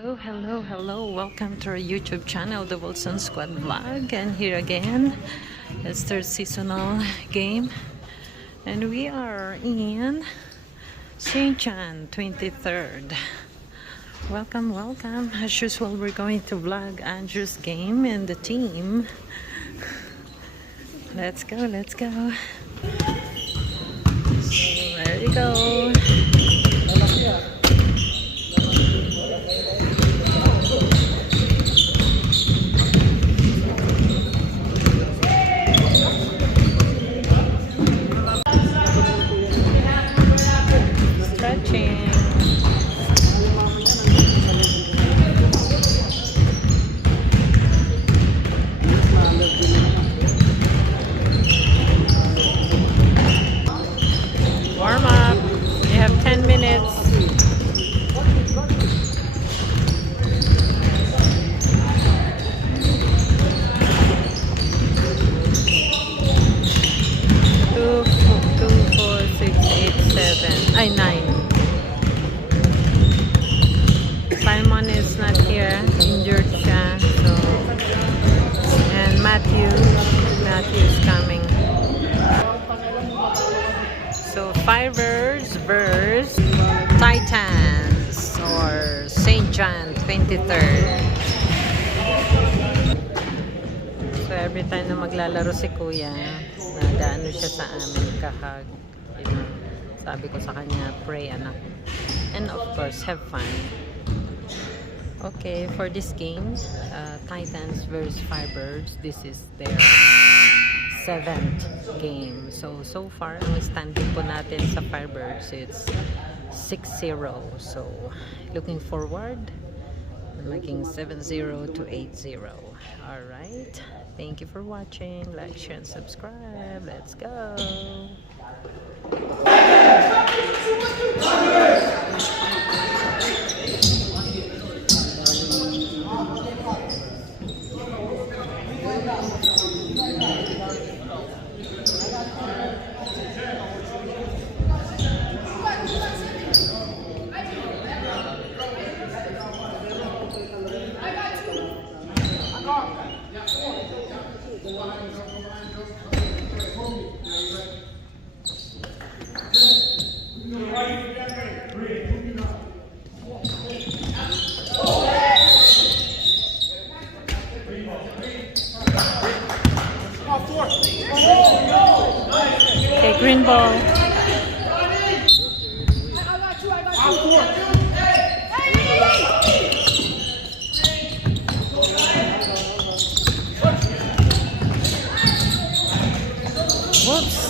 Hello, hello, hello. Welcome to our YouTube channel, the Wilson Squad Vlog. And here again, it's third seasonal game. And we are in St. John 23rd. Welcome, welcome. As usual, we're going to vlog Andrew's game and the team. Let's go, let's go. So, there you go. Stretching. Warm up. You have 10 minutes. Two, 4, 6, 8, 7. Ay, 9. Simon is not here. Injured siya. So, and Matthew is coming. So, Fivers versus Titans or St. John 23rd. So, every time na maglalaro si Kuya, nagaano siya sa amin, kahag. You know, sabi ko sa kanya, pray anak. And of course, have fun. Okay, for this game, Titans versus Firebirds, this is their 7th game. So far, ang standing po natin sa Firebirds, it's 6-0. So, looking forward, maging 7-0 to 8-0. Alright, thank you for watching. Like, share, and subscribe. Let's go! Okay, green ball. Whoops.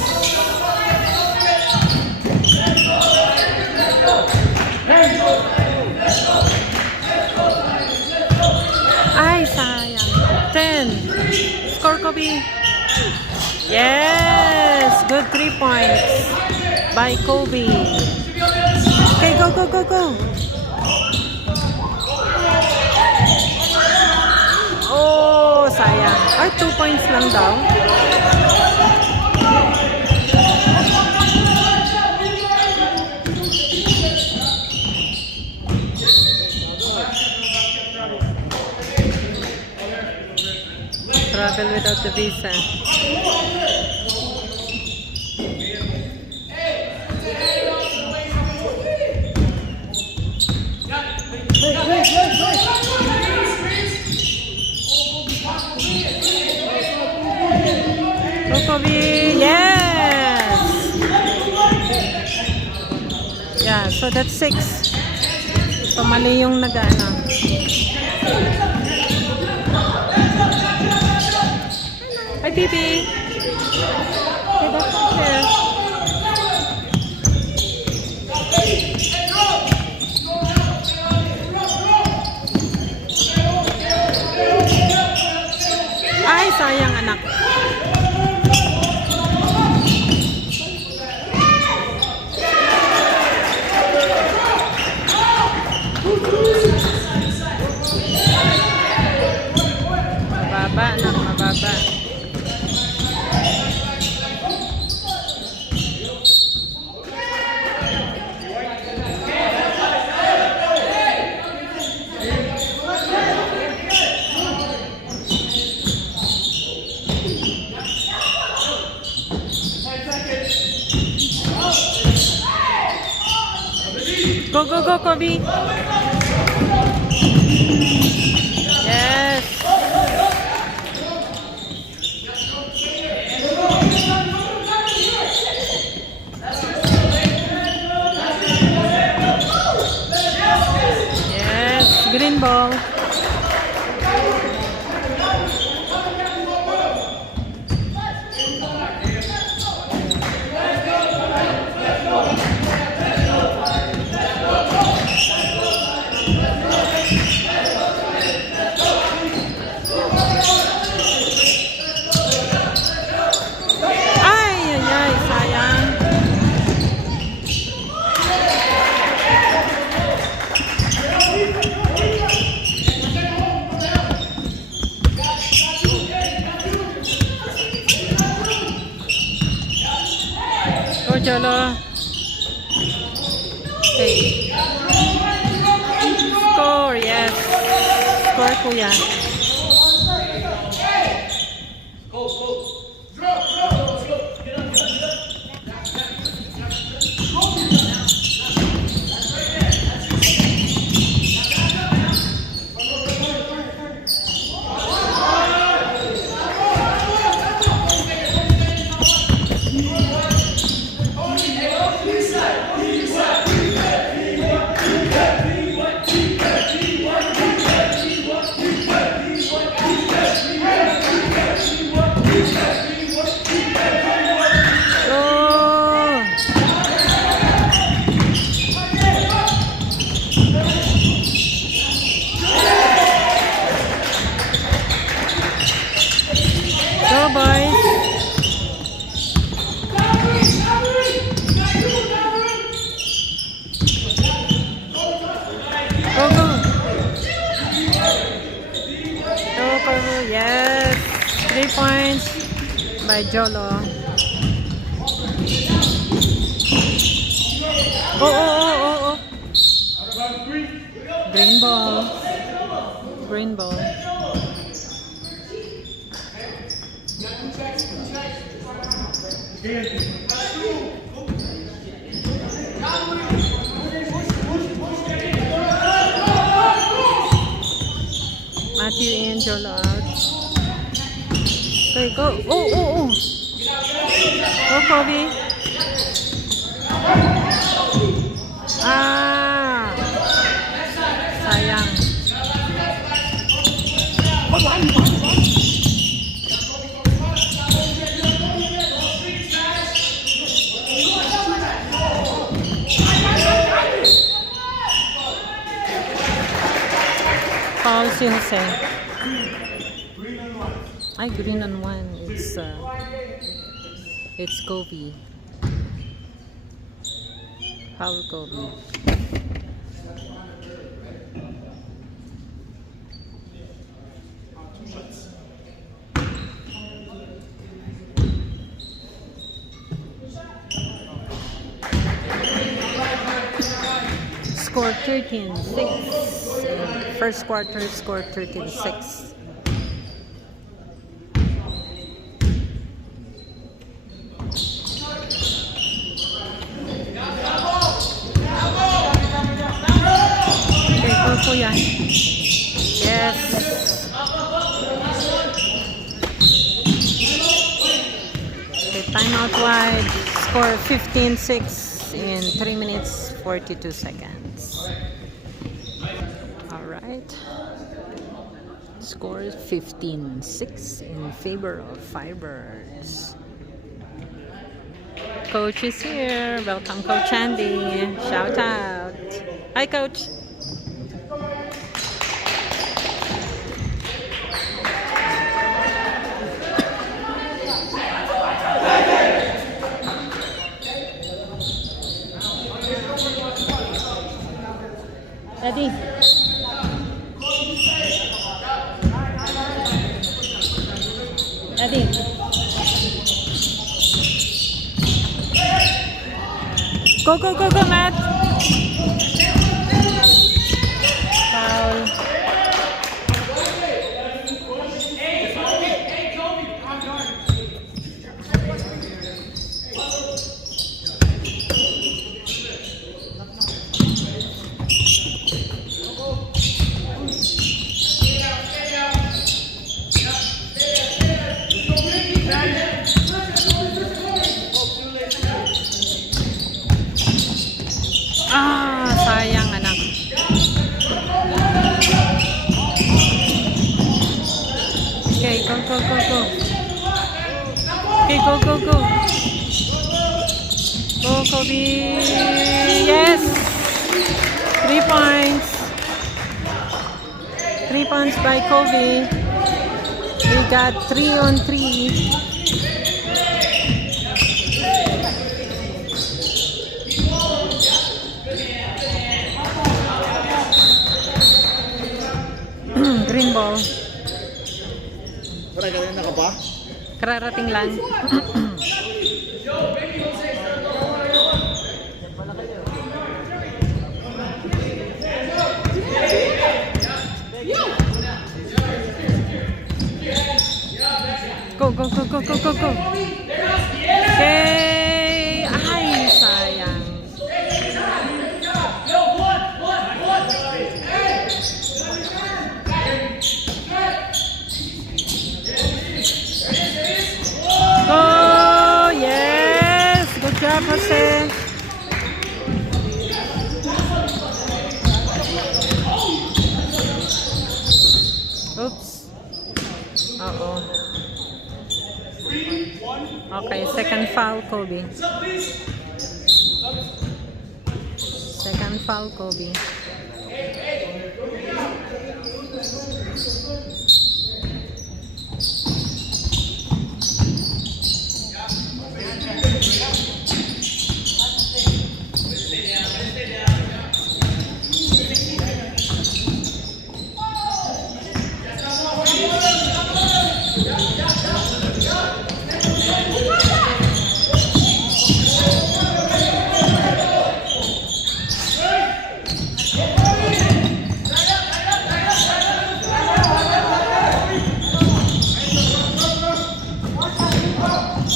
Ay, sayang. 10. Score, Kobe. Yes! Good 3 points by Kobe. Okay, go, go, go, go. Oh, sayang. Ay, 2 points lang daw. Travel without the visa. Kobe, yes! Yeah, so that's 6. So mali yung nag-ano. Hi, Bibi. Hey, that's not fair. Ay, sayang anak. Mababa, anak, mababa. Go, go, go, Kobe. Yes. Yes, green ball. Go, Jolo. Okay. Score, yes. Score, kuya. Go, boys. Go, go. Go, go, go. Yes. 3 points by Jolo. Oh, oh, oh, oh, oh. Green ball. Green ball. Matthew in, Jolo out. Okay, go. Oh, oh, oh. Go, Kobe. Ah. Sayang. Foul si Jose. Ay, green on one. It's Kobe. Foul Kobe. Score 13-6. First quarter score 13-6. Kuya. Yes. Okay, timeout wide. Score 15-6 in 3 minutes 42 seconds. All right. Score 15-6 in favor of Firebirds. Coach is here. Welcome, Coach Andy. Shout out. Hi, Coach. Eddie. Eddie. Go, go, go, go, Matt. Foul. go, go, go. Okay, go, go, go. Go, Kobe. Yes. 3 points. 3 points by Kobe. We got 3 on 3. Green ball. Kanina ka pa? Kararating lang. Go, go, go, go, go, go, go. Okay. Ay, sayang. Go! Yes! Good job, Jose. Oops. Uh-oh. Okay, second foul, Kobe. Second foul, Kobe.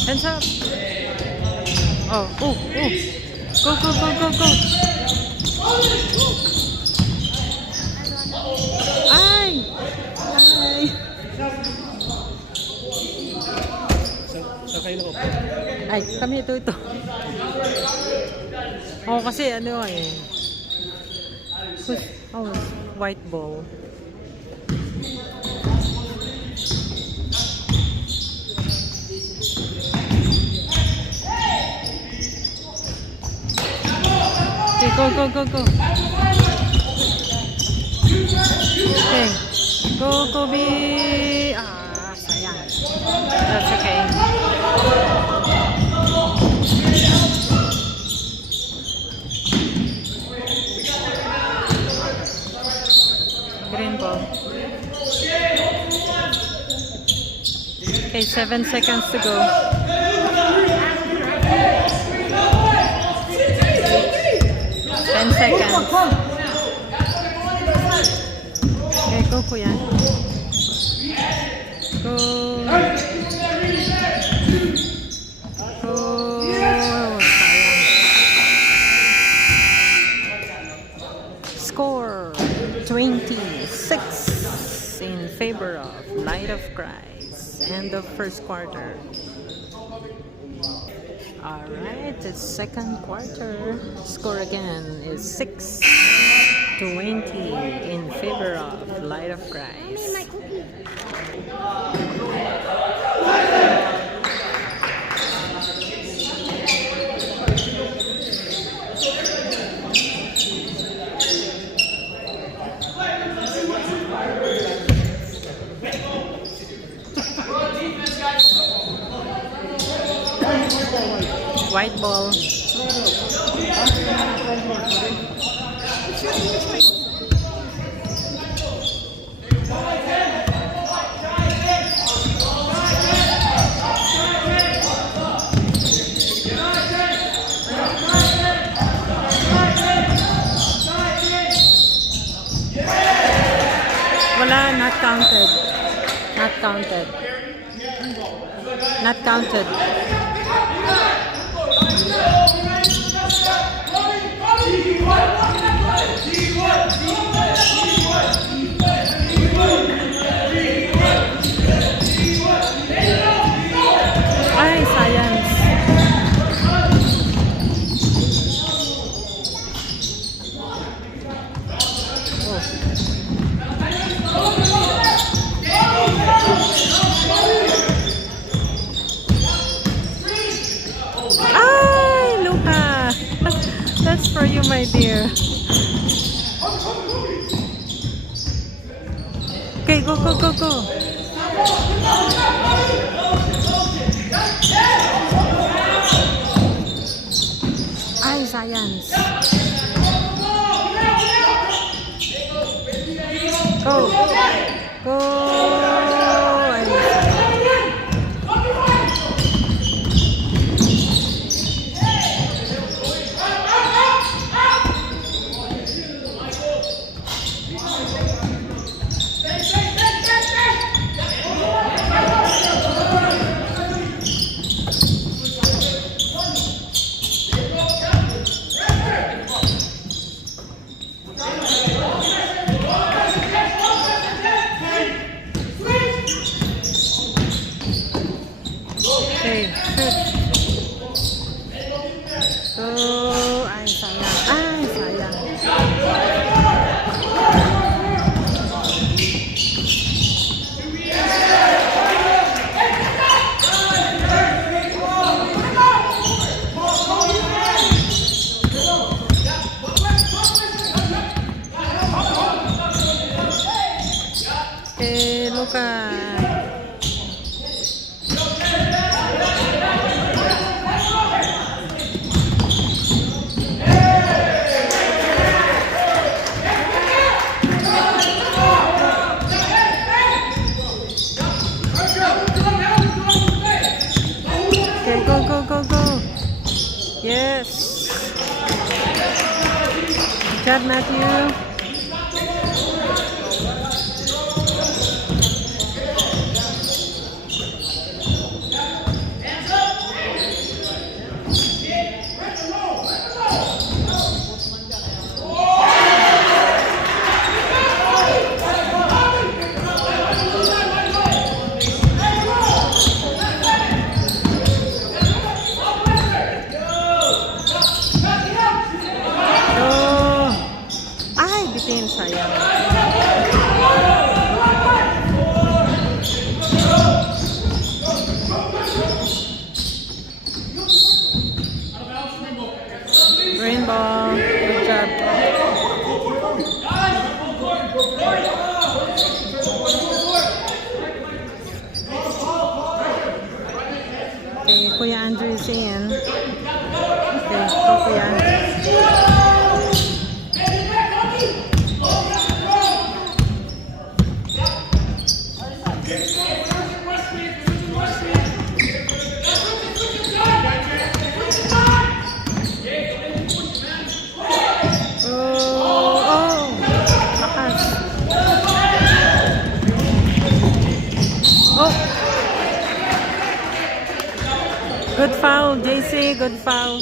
Hands up. Oh, oh, oh. Go, go, go, go, go. Ay! Ay! Sa kayo na ko. Ay, kami ito. Oh, kasi ano eh. Oh, white ball. Okay, go, go, go, go. Okay. Go, Kobe. Ah, sayang. That's okay. Green ball. Okay, 7 seconds to go. 10 seconds. Okay, go Kuya. Go. Go. Sayang. Score 26 in favor of Light of Christ. End of first quarter. Alright, it's second quarter. Score again is 6-20 in favor of Light of Christ. White ball. Wala, not counted. Not counted. Not counted. Ay, science. Oh. go, go, go, go. Ay, science. Go. Go. Ay, okay, shoot. Go. Ay, sayang. Ay, sayang. Okay, Lucas. Okay, go, go, go, go. Yes. Good job, Matthew. Ay, bitin, sayang. Rainbow, good job. Okay, Kuya Andrew is in. Okay, go Kuya. Good foul, JC, good foul.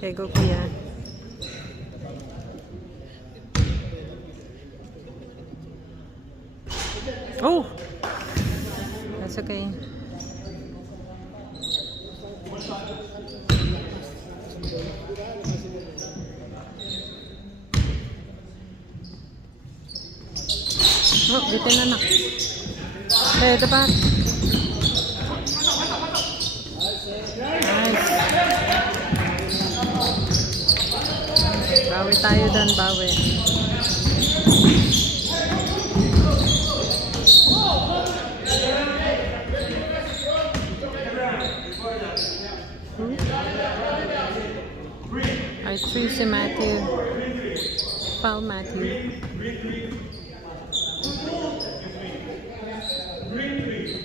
Okay, go Kuya. Oh! That's okay. Oh, bitin na nak. Okay, ito pa. Nice. Bawi tayo doon, bawi. Ay, 3 si Matthew. Foul Matthew. Okay,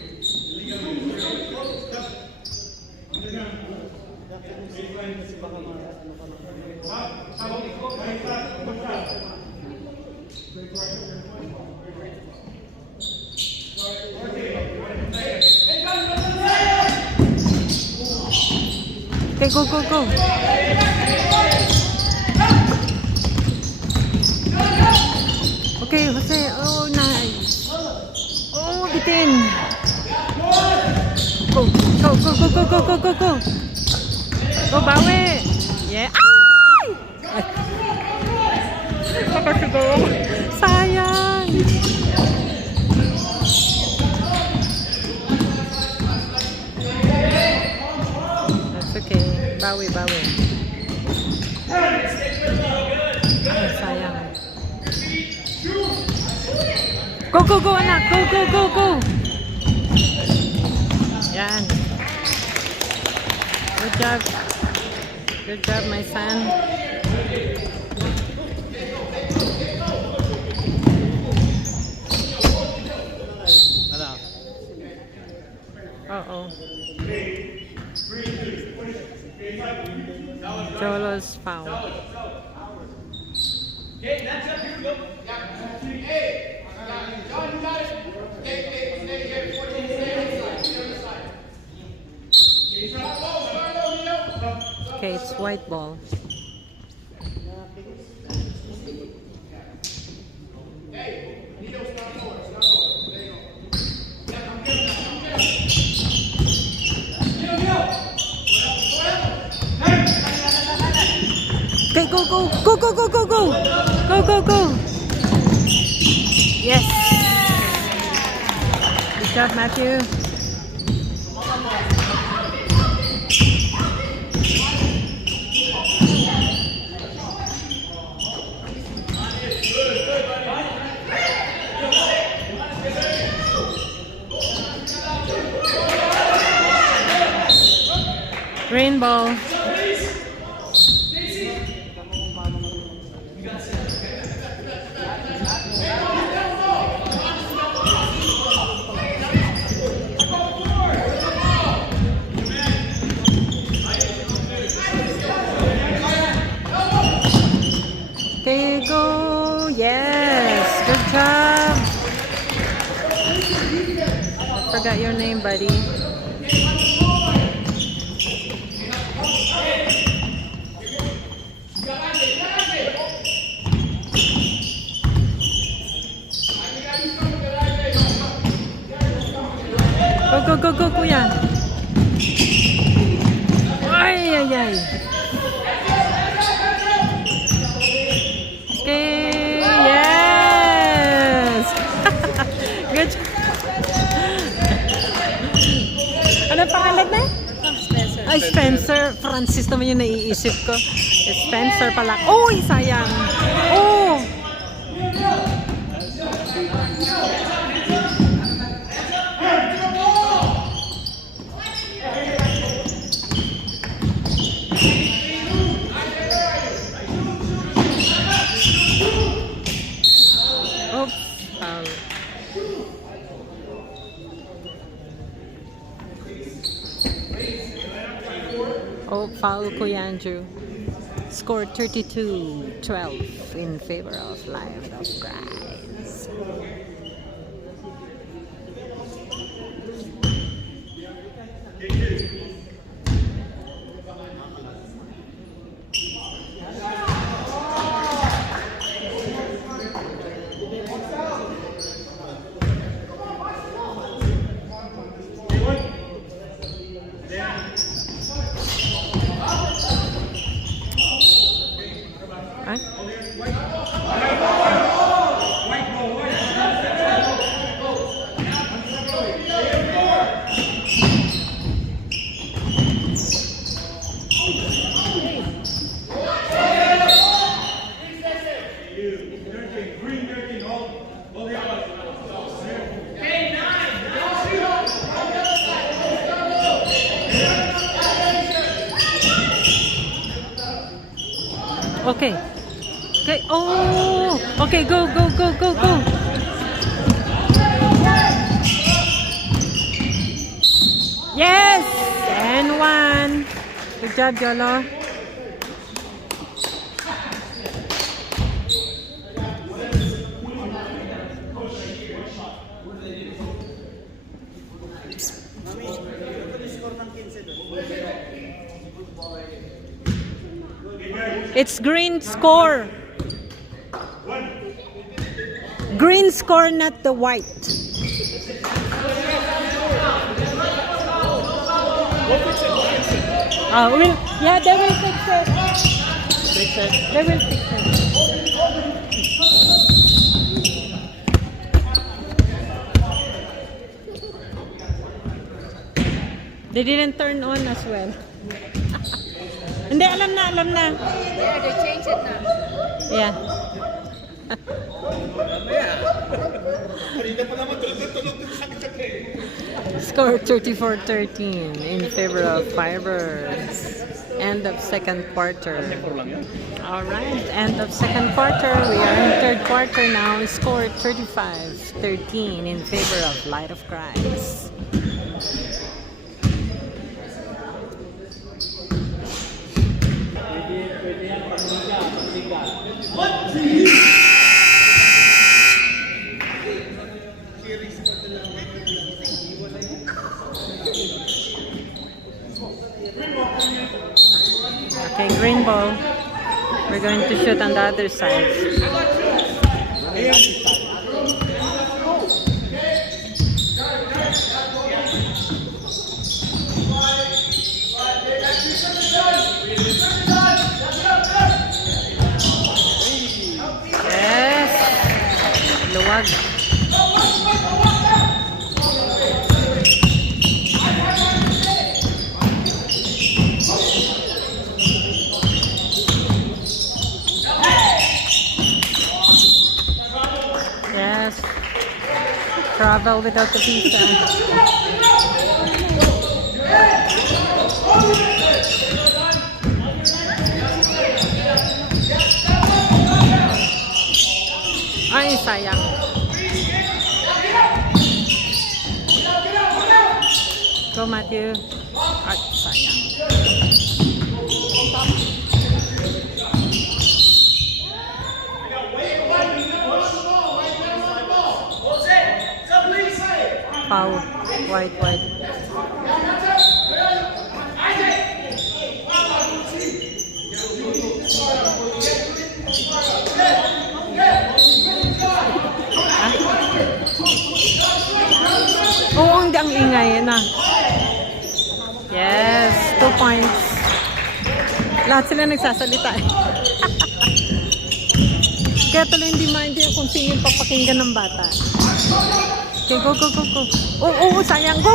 go, go, go. Okay, Jose. Oh, nice. Oh, bitin. Go, go, go, go, go, go, go, go, go. Go, bawi. Yeah. Ay! Nakasigaw. Sayang. That's okay. Bawi, bawi. Ay, sayang. Go, go, go, anak. Go, go, go, go. Yan. Good job. Good job, my son. Ano? Uh-oh. Cholo's foul. Okay, it's white ball. Okay, go, go, go, go, go, go, go, go, go, go. Yes. Good job, Matthew. Rainbow. There you go. Yes. Good job. I forgot your name, buddy. Go, go, go, go, kuya. Ay, ay, ay. Okay, yes. Good job. Ano pangalan na? Spencer. Ay, Spencer. Francis naman yung naiisip ko. Spencer pala. Oh, sayang. Oh. Oops. Foul. Oh, foul Kuya Andrew. Scored 32-12 in favor of Lion of Christ. Ay? Okay. Okay. Oh. Okay. Go. Go. Go. Go. Go. Good job, Jolo. It's green score. Green score, not the white. Oh, yeah, they will fix it. They will fix it. They didn't turn on as well. Hindi, alam na. Yeah, they changed it now. Yeah. Score 34-13 in favor of Firebirds. End of second quarter. Alright, end of second quarter. We are in third quarter now. Score 35-13 in favor of Light of Christ. Okay, green ball. We're going to shoot on the other side. Yes! Luwag. Yes. Travel without the visa. Ay, sayang. Go, Matthew. Ay, sayang. Foul. White. Oo, ang ingay na. Yes, 2 points. Lahat sila nagsasalita. Kaya tuloy hindi maintindihan kung sino yung papakinggan ng bata. Okay, go. Oo, sayang. Go.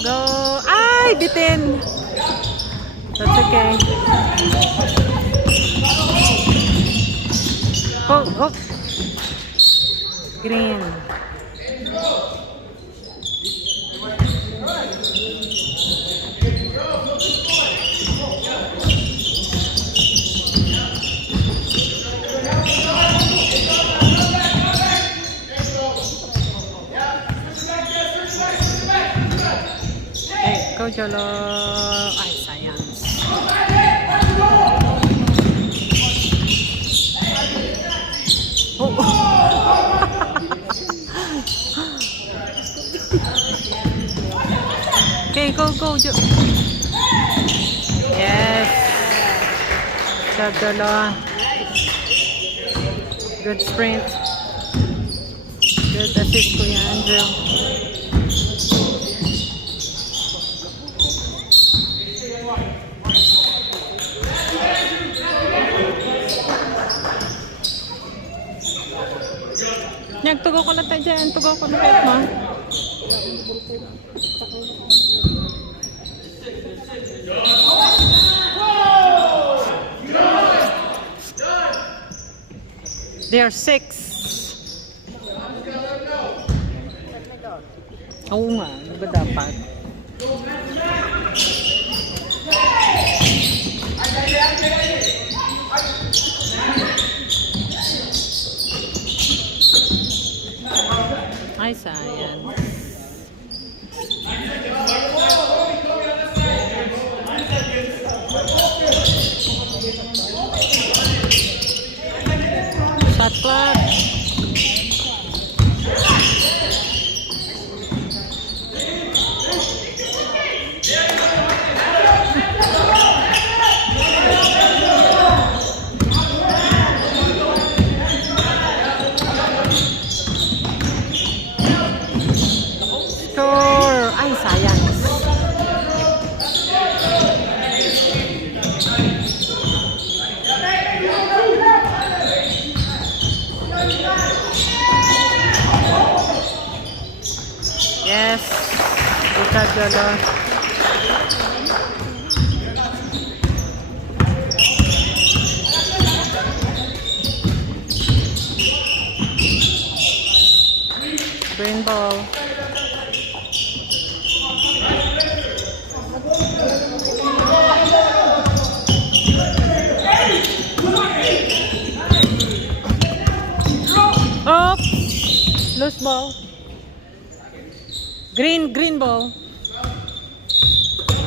Go. Ay, bitin. That's okay. Go. Green. Go, Jolo. Ay, sayang. Oh. Okay, go, Yes. Good, Jolo. Good sprint. Good assist, Kuya Andrew. Nagtugo ko lang tayo dyan. Tugo ko na kahit mo. They are 6. Oo nga. Ano ba dapat? Science. Shot clock. Score. Ay, science. Yes. Good job, Yolo. Green ball. Up. Loose ball. Green ball.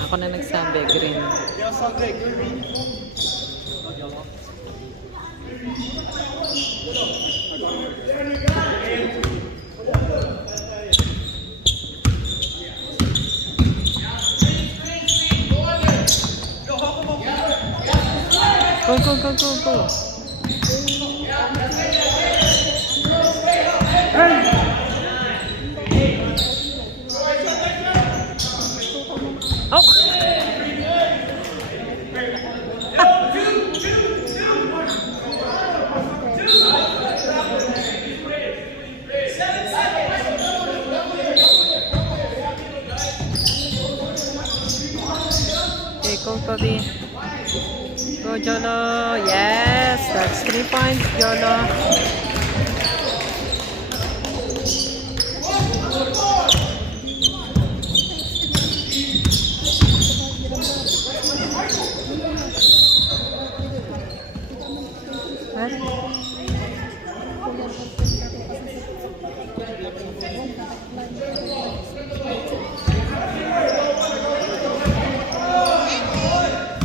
Ako na nagsabi, green. Go. Oh! Okay, go Cody. Go Jolo. Yes, that's 3 points, Jolo. What?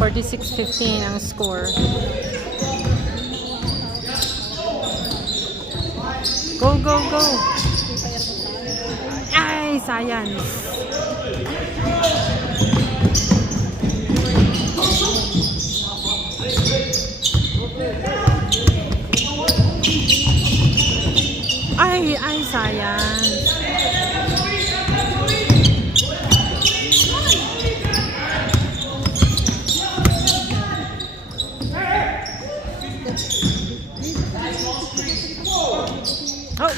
46-15 ang score. Go. Ay, science. Ay, science. Oh.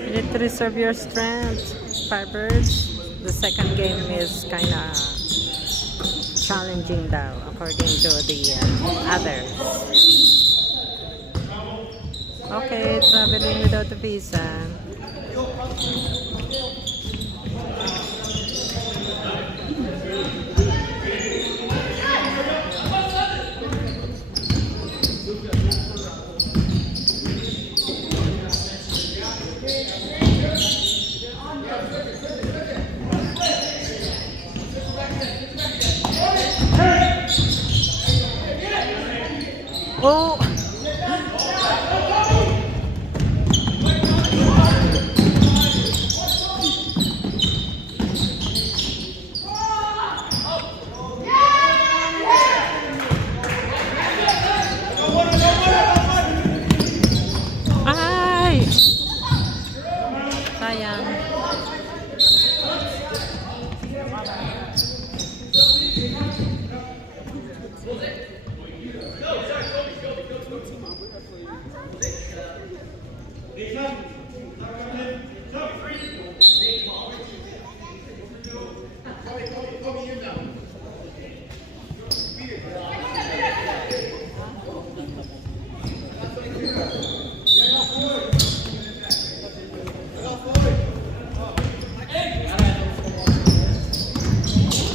You need to reserve your strength, Firebirds. The second game is kind of challenging though, according to the others. Okay, traveling without a visa. Oh!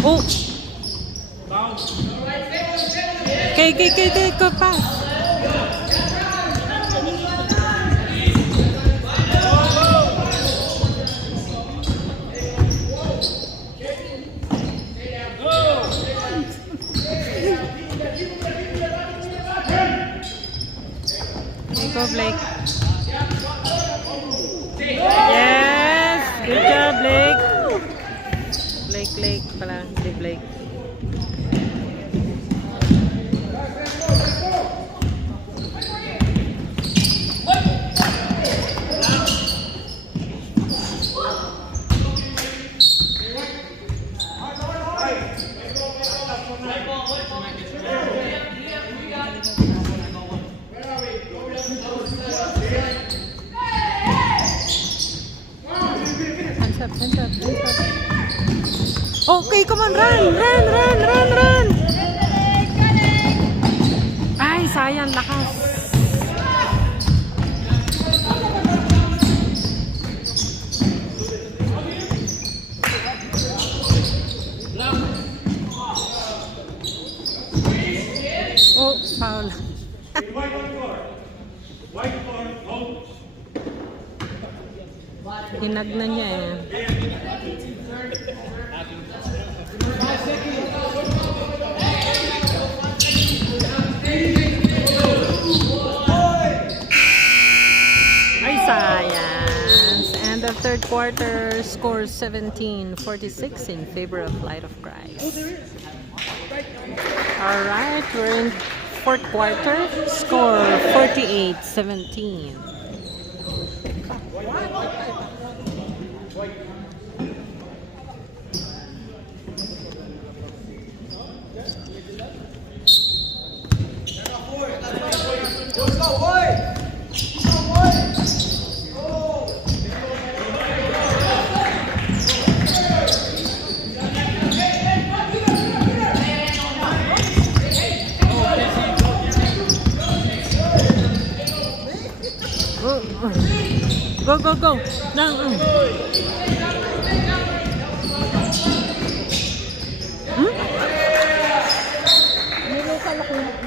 Oh! Okay, go pass. Okay, go Blake. Yes! Good job, Blake. Blake pala. Si Blake. Hands up. Okay, come on, run! Ay, sayang, lakas. Oh, foul. Hinagna niya eh. Ay, sayang. And the third quarter score 17-46 in favor of Light of Christ. Alright, we're in fourth quarter. Score 48-17. Go. Down.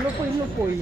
Lupoy.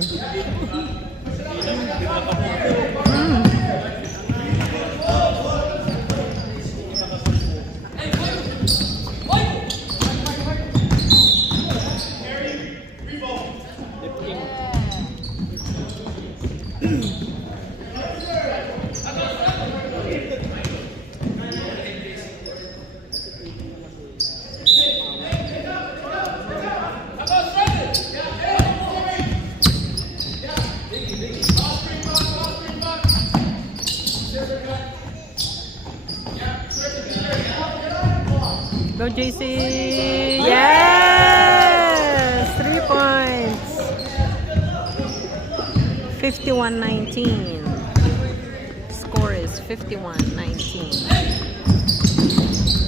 Go JC! Yes! 3 points! 51-19. Score is 51-19.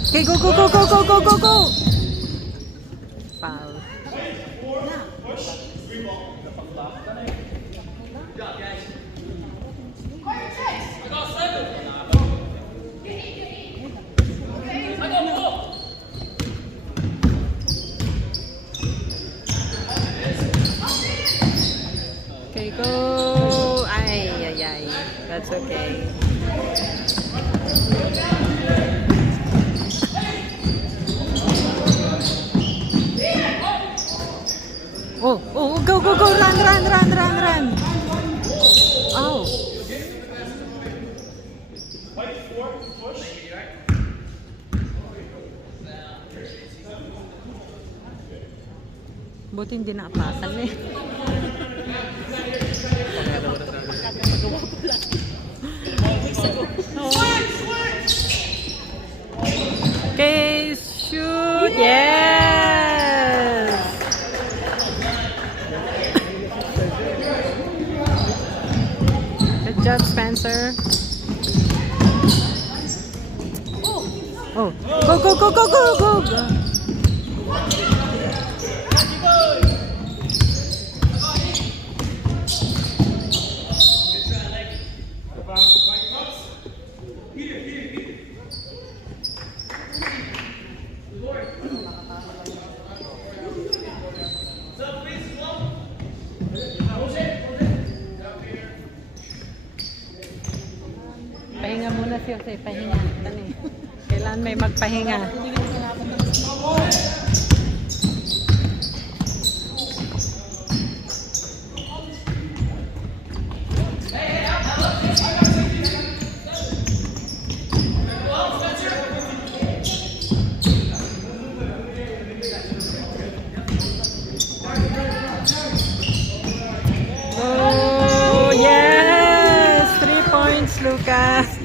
Okay, go! Foul. Okay, go! Ay. That's okay. Oh, go! Run! Oh. Buti hindi naapakan eh. Okay, shoot! Yes! Good job, Spencer. Oh, go! Kasi pahinga. Ano eh. Kailan may magpahinga. Oh, yes! 3 points, Lucas.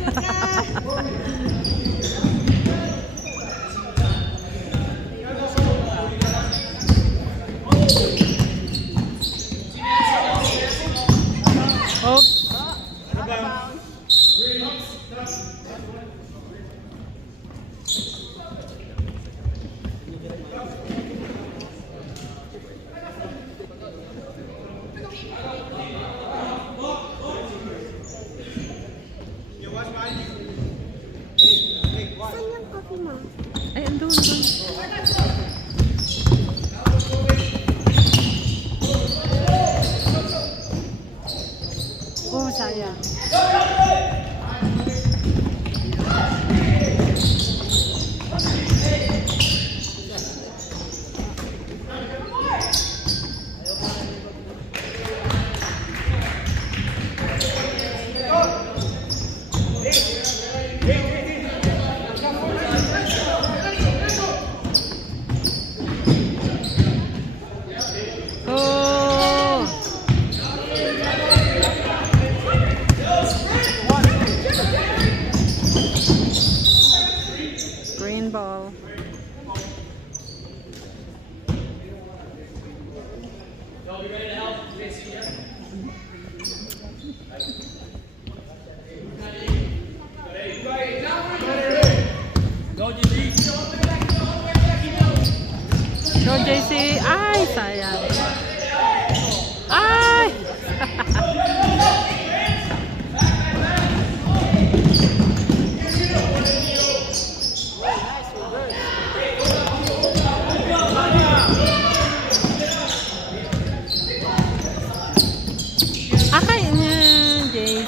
Oops. Saan yung coffee mo? Ay, andun, andun. Oh, sayang. Oh! Green ball. Go JC. Ay, sayang. Ay! Akay niya, JC.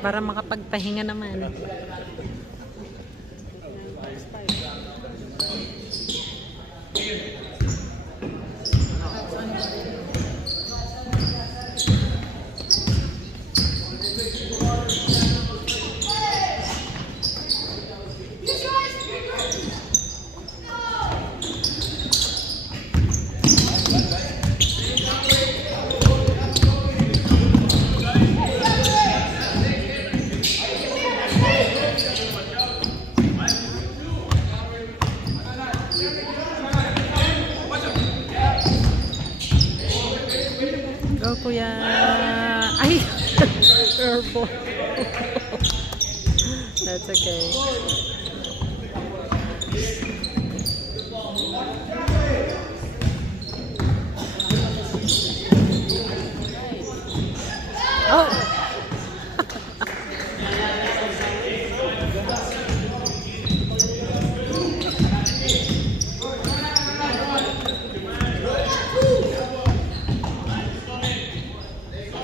Para makapagpahinga naman. Go, kuya. Ay! Turbo. That's okay. Oh!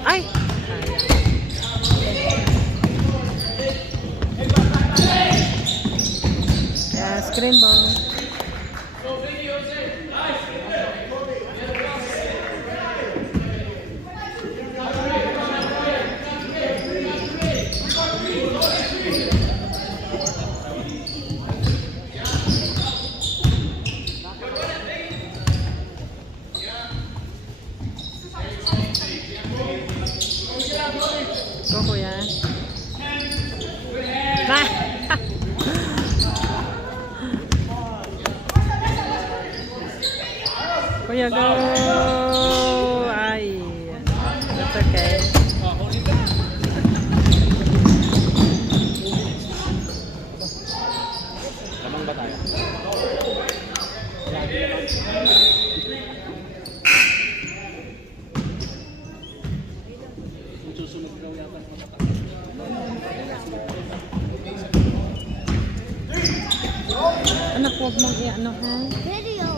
Ay! Yeah, screen ball. Go, kuya. Ah! Kuya, go! Ay, that's okay. Lamang ba tayo? Susunod daw yata ng mata. Anak, huwag mong i-ano ha? Video.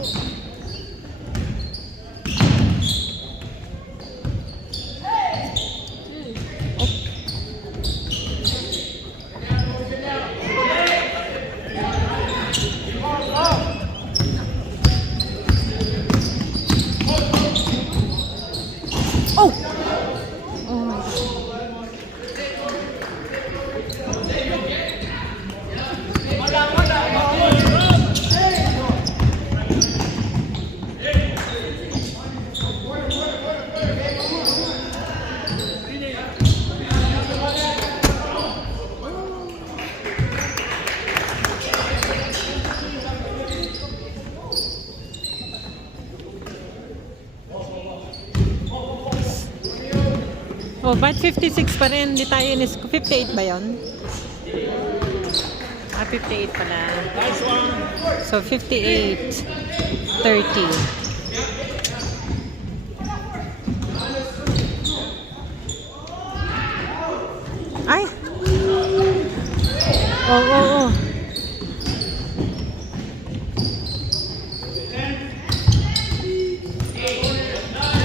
Oh, ba't 56 pa rin? Hindi tayo inis. 58 ba yun? 58 pala. So, 58. 30. Ay! Oh.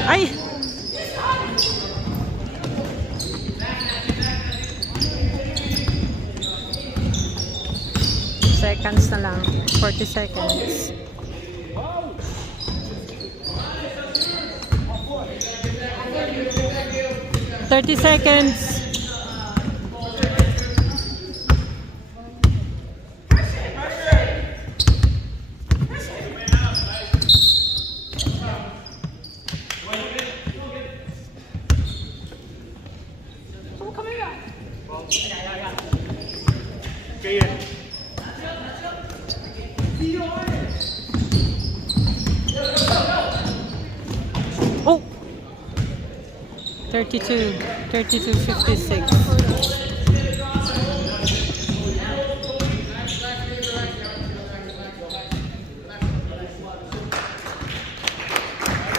Ay! Seconds na lang. 40 seconds. Thirty seconds. Oh! 32, 56.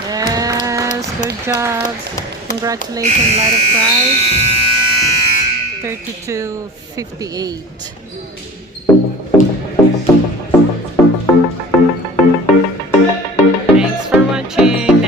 Yes, good job. Congratulations, lot of prize. 32-58. Thanks for watching.